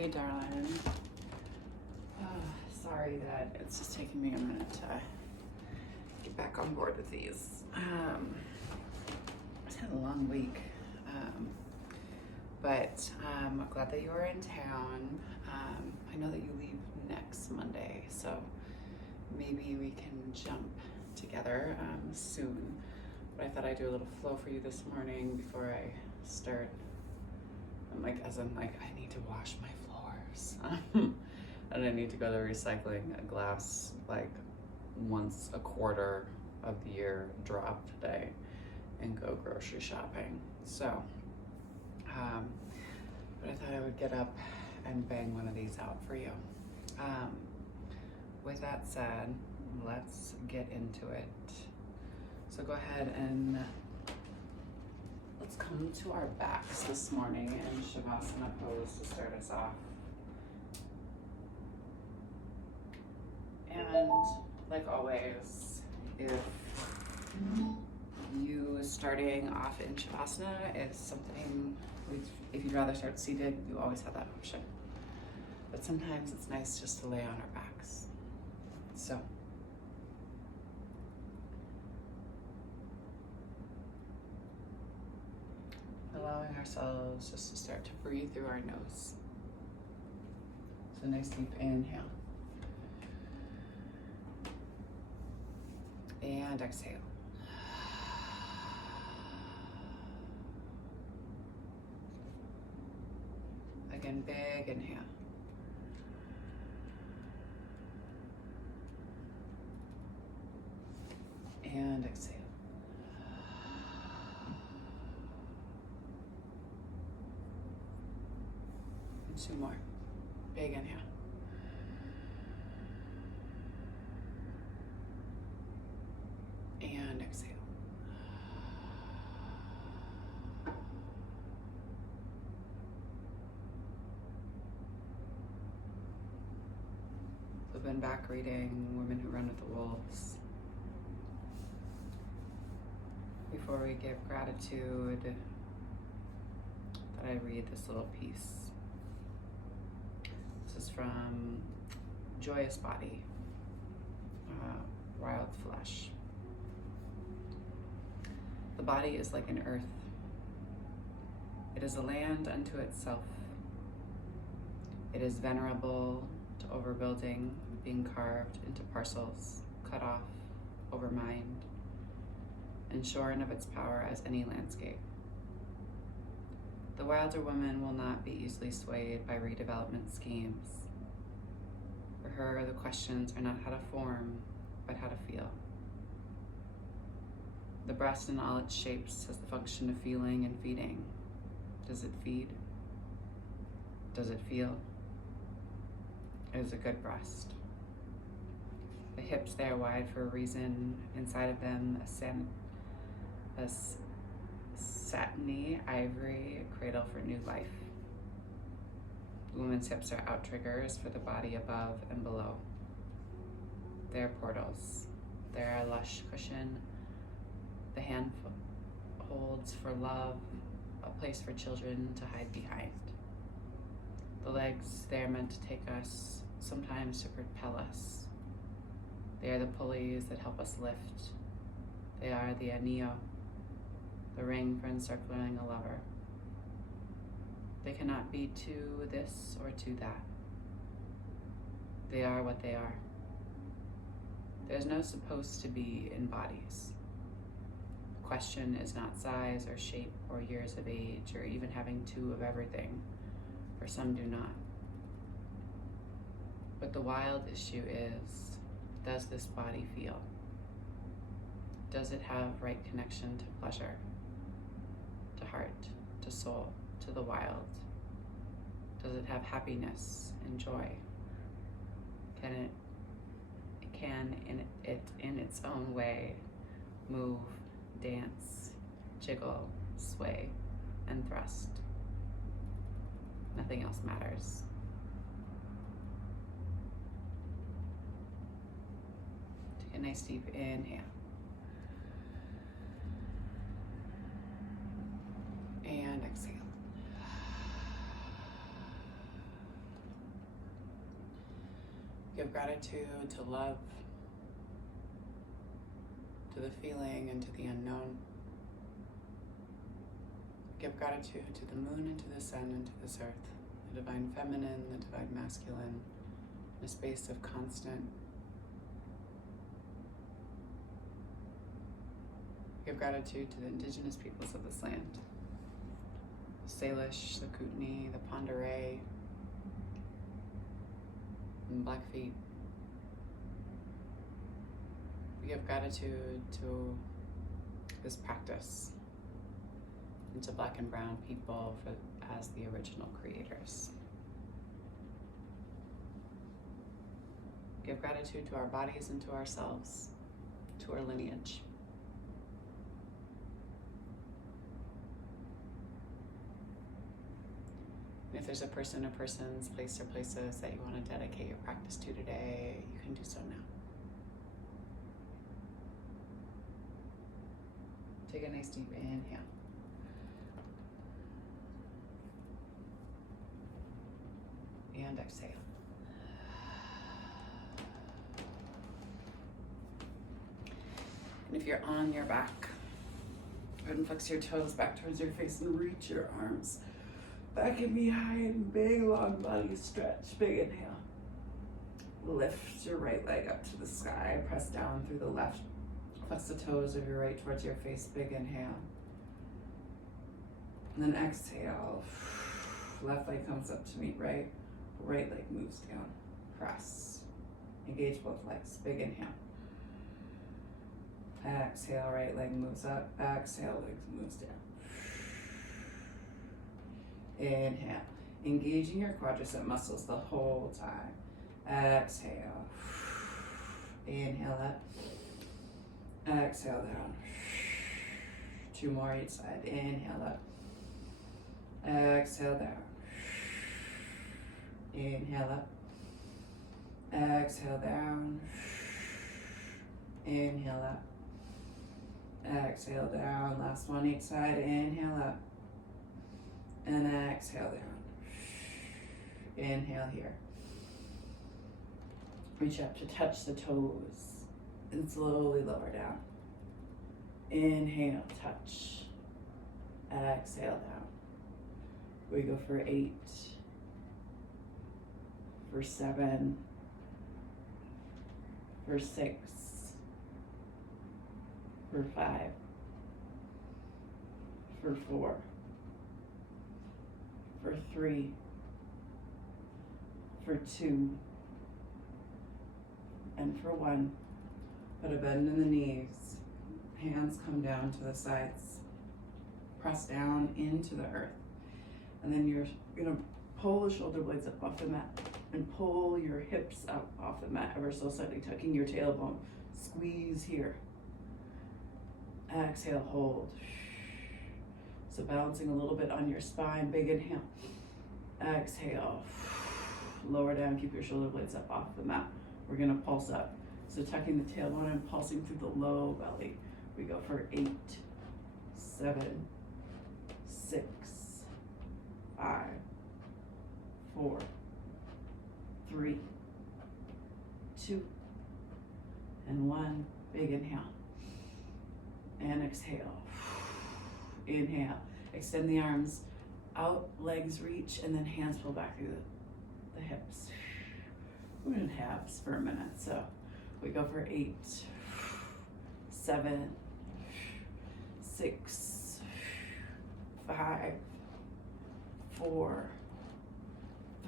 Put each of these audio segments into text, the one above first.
Hey, darling. Sorry that it's just taking me a minute to get back on board with these. It's had a long week, but I'm glad that you are in town. I know that you leave next Monday, so maybe we can jump together soon. But I thought I'd do a little flow for you this morning before I start. I'm like, as in like, I need to wash my floors. And I need to go to the recycling glass like once a quarter of the year drop today and go grocery shopping. So, but I thought I would get up and bang one of these out for you. With that said, let's get into it. So go ahead and let's come to our backs this morning in Shavasana pose to start us off. And like always, if you starting off in Shavasana is something, if you'd rather start seated, you always have that option. But sometimes it's nice just to lay on our backs. So, allowing ourselves just to start to breathe through our nose. So nice deep inhale. And exhale. Again, big inhale. And exhale. And two more. Big inhale. And exhale. We've been back reading Women Who Run with the Wolves. Before we give gratitude, that I read this little piece. This is from Joyous Body, Wild Flesh. The body is like an earth. It is a land unto itself. It is venerable to overbuilding, being carved into parcels, cut off, overmined, and shorn of its power as any landscape. The wilder woman will not be easily swayed by redevelopment schemes. For her, the questions are not how to form, but how to feel. The breast in all its shapes has the function of feeling and feeding. Does it feed? Does it feel? It is a good breast. The hips, they are wide for a reason. Inside of them, a satiny ivory cradle for new life. The woman's hips are out-triggers for the body above and below. They are portals. They are a lush cushion. The hand holds for love, a place for children to hide behind. The legs, they are meant to take us, sometimes to propel us. They are the pulleys that help us lift. They are the anillo, the ring for encircling a lover. They cannot be to this or to that. They are what they are. There's no supposed to be in bodies. The question is not size or shape or years of age or even having two of everything, for some do not. But the wild issue is, does this body feel? Does it have right connection to pleasure, to heart, to soul, to the wild? Does it have happiness and joy? Can it in its own way move, dance, jiggle, sway, and thrust? Nothing else matters. Take a nice deep inhale. And exhale. Give gratitude to love, to the feeling, and to the unknown. Give gratitude to the moon and to the sun and to this earth, the divine feminine, the divine masculine, in a space of constant. Give gratitude to the indigenous peoples of this land. The Salish, the Kootenai, the Ponderay, and Blackfeet. We give gratitude to this practice and to Black and Brown people as the original creators. Give gratitude to our bodies and to ourselves, to our lineage. And if there's a person or persons, place or places that you want to dedicate your practice to today, you can do so now. Take a nice deep inhale. And exhale. And if you're on your back, go ahead and flex your toes back towards your face and reach your arms back and behind. Big long body stretch. Big inhale. Lift your right leg up to the sky. Press down through the left. Flex the toes of your right towards your face. Big inhale. And then exhale. Left leg comes up to meet right. Right leg moves down. Press. Engage both legs. Big inhale. Exhale, right leg moves up. Exhale, leg moves down. Inhale. Engaging your quadricep muscles the whole time. Exhale. Inhale up. Exhale down. 2 more each side. Inhale up. Exhale down. Inhale up. Exhale down. Inhale up. Exhale down. Last one each side. Inhale up. And exhale down. Inhale here. Reach up to touch the toes and slowly lower down. Inhale, touch. Exhale down. We go for 8, for 7, for 6, for 5, for 4, for 3, for 2, and for 1. Put a bend in the knees. Hands come down to the sides. Press down into the earth. And then you're gonna pull the shoulder blades up off the mat and pull your hips up off the mat ever so slightly, tucking your tailbone. Squeeze here. Exhale, hold. So balancing a little bit on your spine. Big inhale. Exhale. Lower down, keep your shoulder blades up off the mat. We're gonna pulse up. So tucking the tailbone and pulsing through the low belly. We go for 8, 7, 6, 5, 4, 3, 2, and 1. Big inhale. And exhale. Inhale. Extend the arms out, legs reach, and then hands pull back through the hips. We're in halves for a minute. So we go for 8, 7, 6, 5, 4,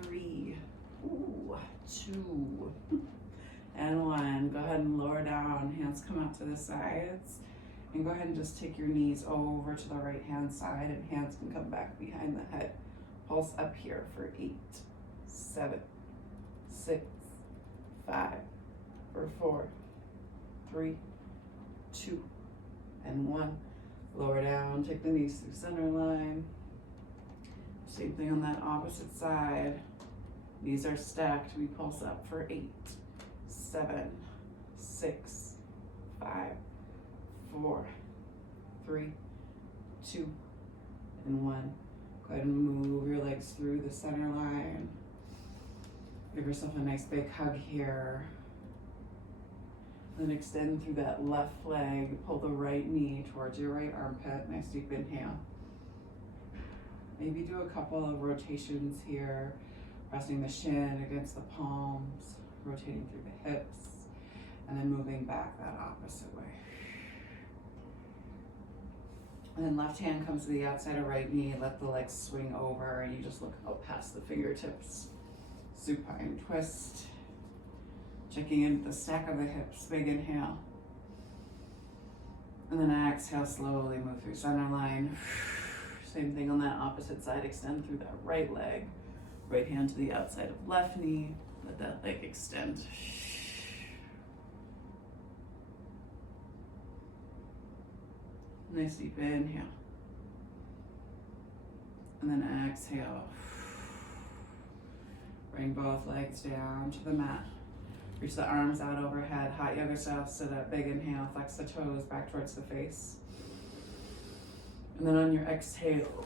3, 2, and 1. Go ahead and lower down. Hands come out to the sides. And go ahead and just take your knees over to the right hand side, and hands can come back behind the head. Pulse up here for 8, 7, 6, 5, or 4, 3, 2, and 1. Lower down, take the knees through center line. Same thing on that opposite side. Knees are stacked. We pulse up for 8, 7, 6, 5, 4, 3, 2, and 1. Go ahead and move your legs through the center line. Give yourself a nice big hug here. Then extend through that left leg. Pull the right knee towards your right armpit. Nice deep inhale. Maybe do a couple of rotations here, resting the shin against the palms, rotating through the hips, and then moving back that opposite way. And then left hand comes to the outside of right knee. Let the legs swing over, and you just look out past the fingertips. Supine twist. Checking into the stack of the hips. Big inhale. And then exhale, slowly move through center line. Same thing on that opposite side. Extend through that right leg. Right hand to the outside of left knee. Let that leg extend. Nice deep inhale. And then exhale. Bring both legs down to the mat. Reach the arms out overhead. Hot yoga style sit up. Big inhale. Flex the toes back towards the face. And then on your exhale,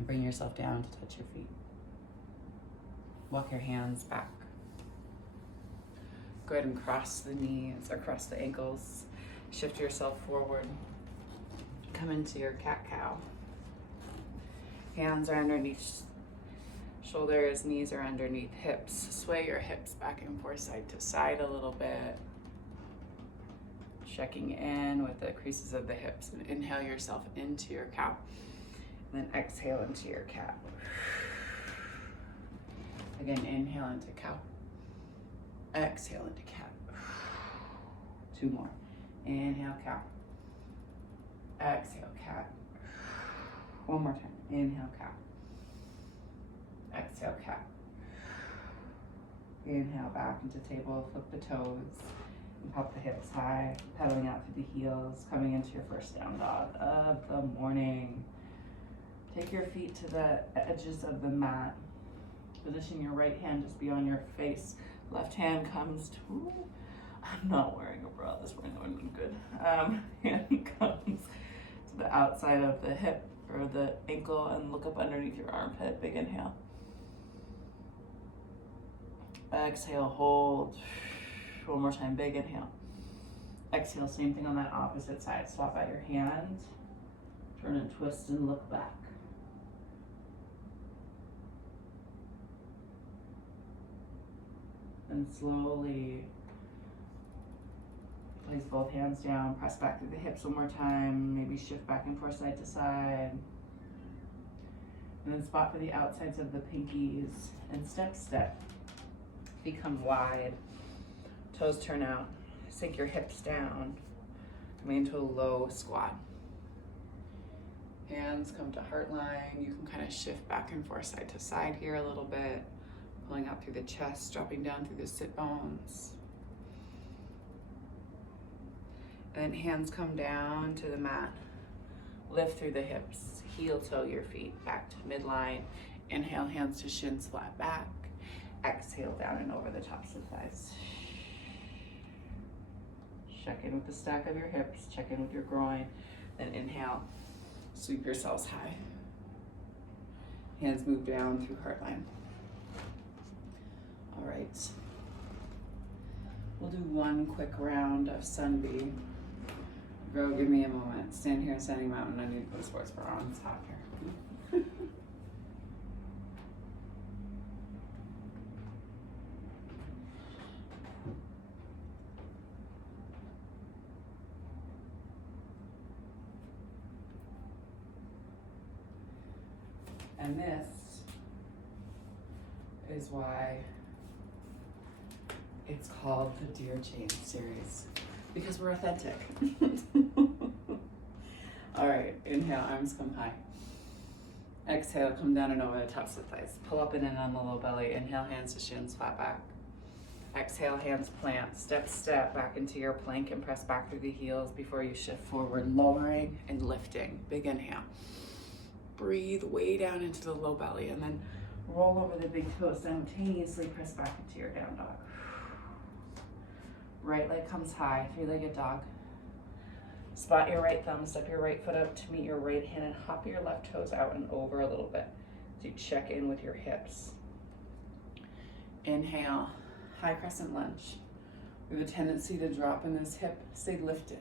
bring yourself down to touch your feet. Walk your hands back. Go ahead and cross the knees or cross the ankles. Shift yourself forward. Come into your cat-cow. Hands are underneath shoulders, knees are underneath hips. Sway your hips back and forth, side to side a little bit. Checking in with the creases of the hips. And inhale yourself into your cow. And then exhale into your cat. Again, inhale into cow. Exhale into cat. 2 more. Inhale, cow. Exhale, cat. 1 more time. Inhale, cow. Exhale, cat. Inhale, back into table. Flip the toes. And pop the hips high. Pedaling out through the heels. Coming into your first down dog of the morning. Take your feet to the edges of the mat. Position your right hand just beyond your face. Left hand comes to, I'm not wearing a bra this morning, that would have been good. Hand comes to the outside of the hip or the ankle and look up underneath your armpit. Big inhale. Exhale, hold. 1 more time, big inhale. Exhale, same thing on that opposite side. Swap out your hand, turn and twist and look back. And slowly place both hands down, press back through the hips 1 more time, maybe shift back and forth side to side. And then spot for the outsides of the pinkies and step. Become wide, toes turn out, sink your hips down, coming into a low squat. Hands come to heart line. You can kind of shift back and forth side to side here a little bit. Pulling out through the chest, dropping down through the sit bones. And then hands come down to the mat. Lift through the hips. Heel toe your feet back to midline. Inhale, hands to shins flat back. Exhale, down and over the tops of thighs. Check in with the stack of your hips. Check in with your groin. Then inhale, sweep yourselves high. Hands move down through heart line. All right, we'll do 1 quick round of sun bee. Bro, give me a moment. Stand here, standing mountain. I need to put sports bra on. It's hot here. And this is why it's called the Dear Jane series, because we're authentic. All right, inhale, arms come high. Exhale, come down and over the tops of the thighs. Pull up and in on the low belly. Inhale, hands to shins, flat back. Exhale, hands plant. Step back into your plank and press back through the heels before you shift forward, lowering and lifting. Big inhale. Breathe way down into the low belly and then roll over the big toes, simultaneously press back into your down dog. Right leg comes high, 3-legged dog. Spot your right thumb, step your right foot up to meet your right hand and hop your left toes out and over a little bit. as you check in with your hips. Inhale, high crescent lunge. We have a tendency to drop in this hip, stay lifted.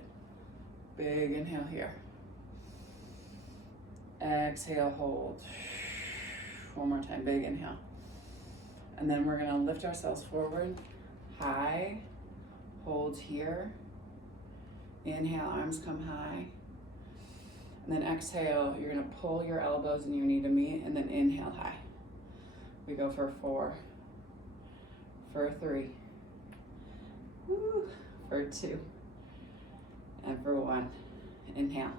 Big inhale here. Exhale, hold. One more time, big inhale. And then we're gonna lift ourselves forward, high, hold here. Inhale, arms come high. And then exhale, you're gonna pull your elbows and your knee to meet, and then inhale high. We go for 4, for 3, woo, for 2, and for 1. Inhale.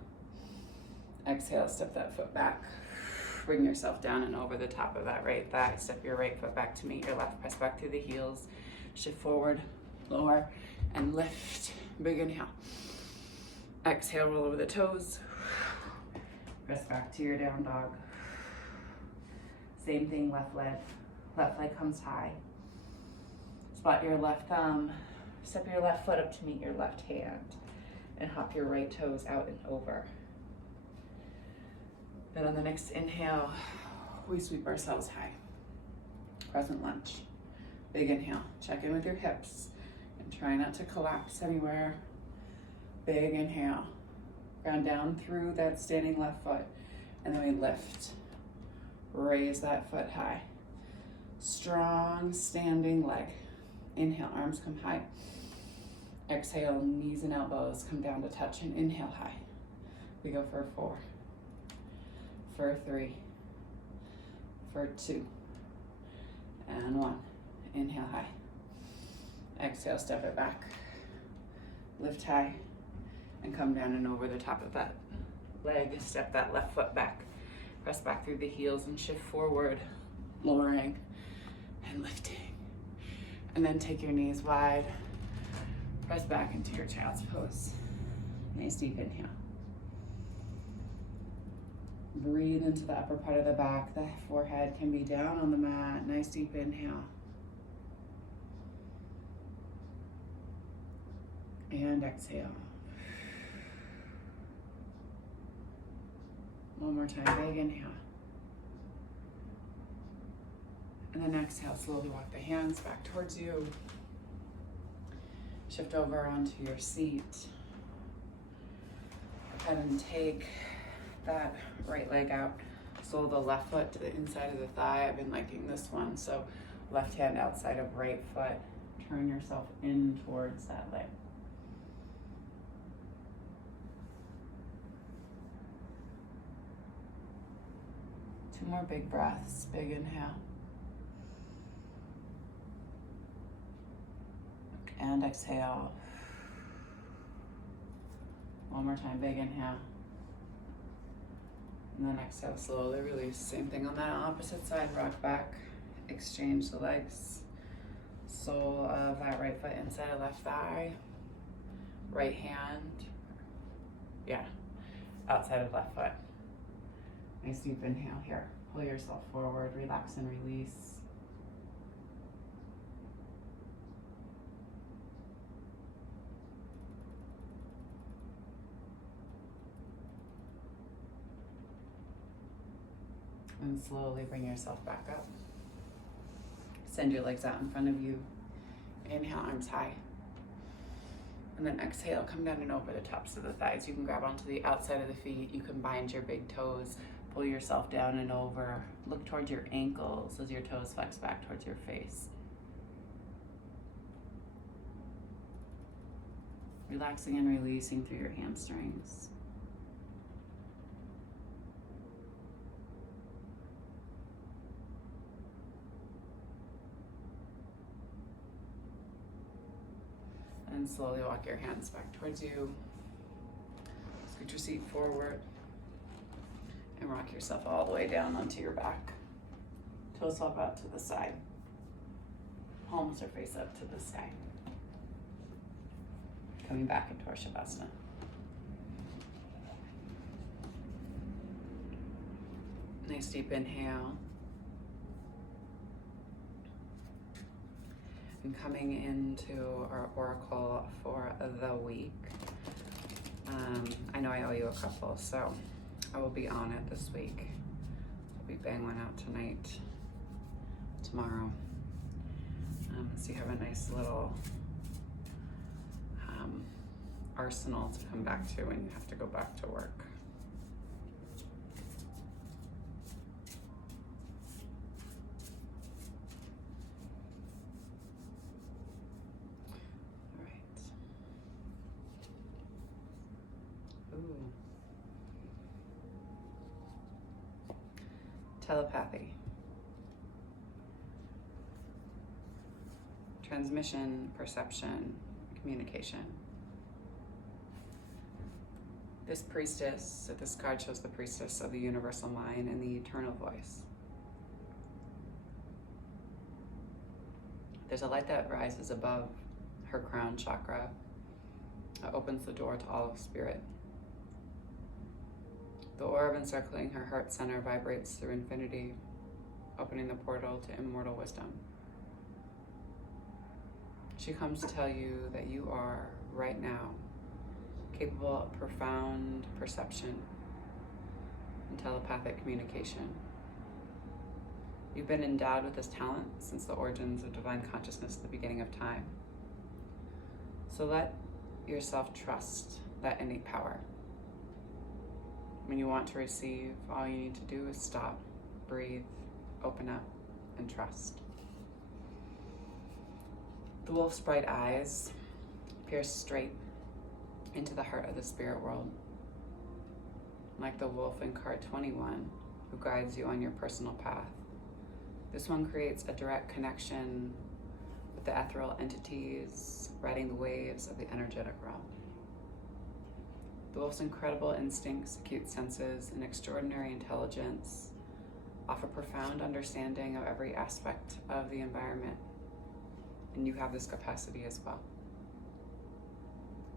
Exhale, step that foot back. Bring yourself down and over the top of that right thigh. Step your right foot back to meet your left. Press back through the heels. Shift forward, lower, and lift. Big inhale. Exhale, roll over the toes. Press back to your down dog. Same thing, left leg. Left leg comes high. Spot your left thumb. Step your left foot up to meet your left hand. And hop your right toes out and over. Then on the next inhale, we sweep ourselves high. Crescent lunge. Big inhale. Check in with your hips. And try not to collapse anywhere. Big inhale. Ground down through that standing left foot. And then we lift. Raise that foot high. Strong standing leg. Inhale, arms come high. Exhale, knees and elbows come down to touch, and inhale high. We go for 4, for 3, for 2, and 1. Inhale high. Exhale, step it back. Lift high, and come down and over the top of that leg. Step that left foot back. Press back through the heels and shift forward, lowering and lifting. And then take your knees wide. Press back into your child's pose. Nice deep inhale. Breathe into the upper part of the back. The forehead can be down on the mat. Nice deep inhale. And exhale. One more time, big inhale. And then exhale, slowly walk the hands back towards you. Shift over onto your seat. Go ahead and take that right leg out. Sole the left foot to the inside of the thigh. I've been liking this one. So left hand outside of right foot. Turn yourself in towards that leg. Two more big breaths. Big inhale. And exhale. One more time, big inhale. And then exhale, slowly release. Same thing on that opposite side, rock back. Exchange the legs. Sole of that right foot inside of left thigh. Right hand, outside of left foot. Nice deep inhale here. Pull yourself forward, relax and release. And slowly bring yourself back up. Send your legs out in front of you. Inhale, arms high. And then exhale, come down and over the tops of the thighs. You can grab onto the outside of the feet. You can bind your big toes. Pull yourself down and over. Look towards your ankles as your toes flex back towards your face. Relaxing and releasing through your hamstrings. And slowly walk your hands back towards you. Scoot your seat forward. And rock yourself all the way down onto your back. Toes swap out to the side. Palms are face up to the sky. Coming back into our Shavasana. Nice deep inhale. And coming into our oracle for the week. I know I owe you a couple, so I will be on it this week. I'll maybe bang one out tonight, tomorrow. So you have a nice little arsenal to come back to when you have to go back to work. All right. Ooh. Telepathy. Transmission, perception, communication. This priestess, this card shows the priestess of the universal mind and the eternal voice. There's a light that rises above her crown chakra that opens the door to all of spirit. The orb encircling her heart center vibrates through infinity, opening the portal to immortal wisdom. She comes to tell you that you are, right now, capable of profound perception and telepathic communication. You've been endowed with this talent since the origins of divine consciousness at the beginning of time. So let yourself trust that innate power. When you want to receive, all you need to do is stop, breathe, open up, and trust. The wolf's bright eyes pierce straight into the heart of the spirit world. Like the wolf in card 21, who guides you on your personal path, this one creates a direct connection with the ethereal entities riding the waves of the energetic realm. The wolf's incredible instincts, acute senses, and extraordinary intelligence offer profound understanding of every aspect of the environment, and you have this capacity as well.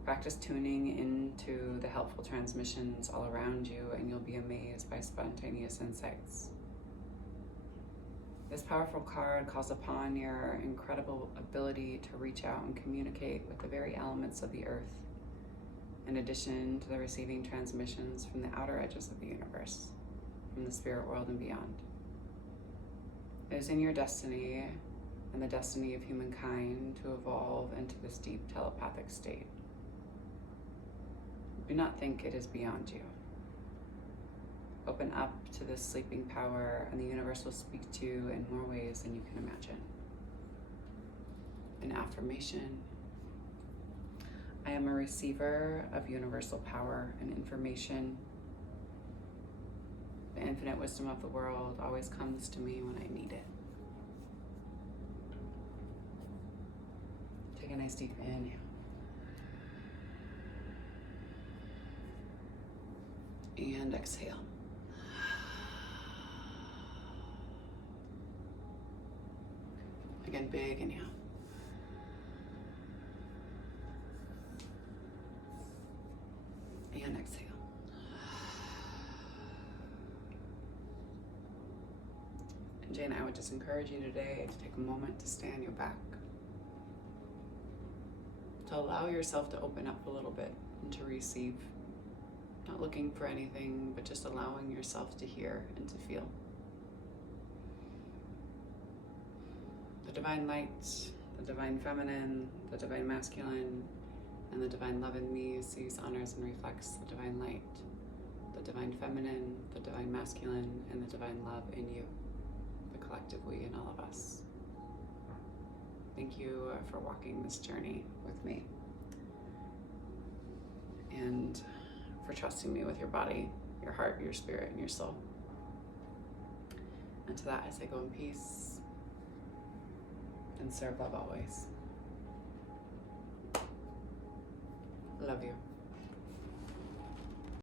Practice tuning into the helpful transmissions all around you, and you'll be amazed by spontaneous insights. This powerful card calls upon your incredible ability to reach out and communicate with the very elements of the earth, in addition to the receiving transmissions from the outer edges of the universe, from the spirit world and beyond. It is in your destiny and the destiny of humankind to evolve into this deep telepathic state. Do not think it is beyond you. Open up to this sleeping power, and the universe will speak to you in more ways than you can imagine. An affirmation. I am a receiver of universal power and information. The infinite wisdom of the world always comes to me when I need it. Take a nice deep inhale. And exhale. Again, big inhale. And exhale. And Jane, I would just encourage you today to take a moment to stay on your back. To allow yourself to open up a little bit and to receive. Not looking for anything, but just allowing yourself to hear and to feel. The divine light, the divine feminine, the divine masculine, and the divine love in me sees, honors, and reflects the divine light, the divine feminine, the divine masculine, and the divine love in you, the collective we in all of us. Thank you for walking this journey with me, and for trusting me with your body, your heart, your spirit, and your soul. And to that I say, go in peace and serve love always. Love you.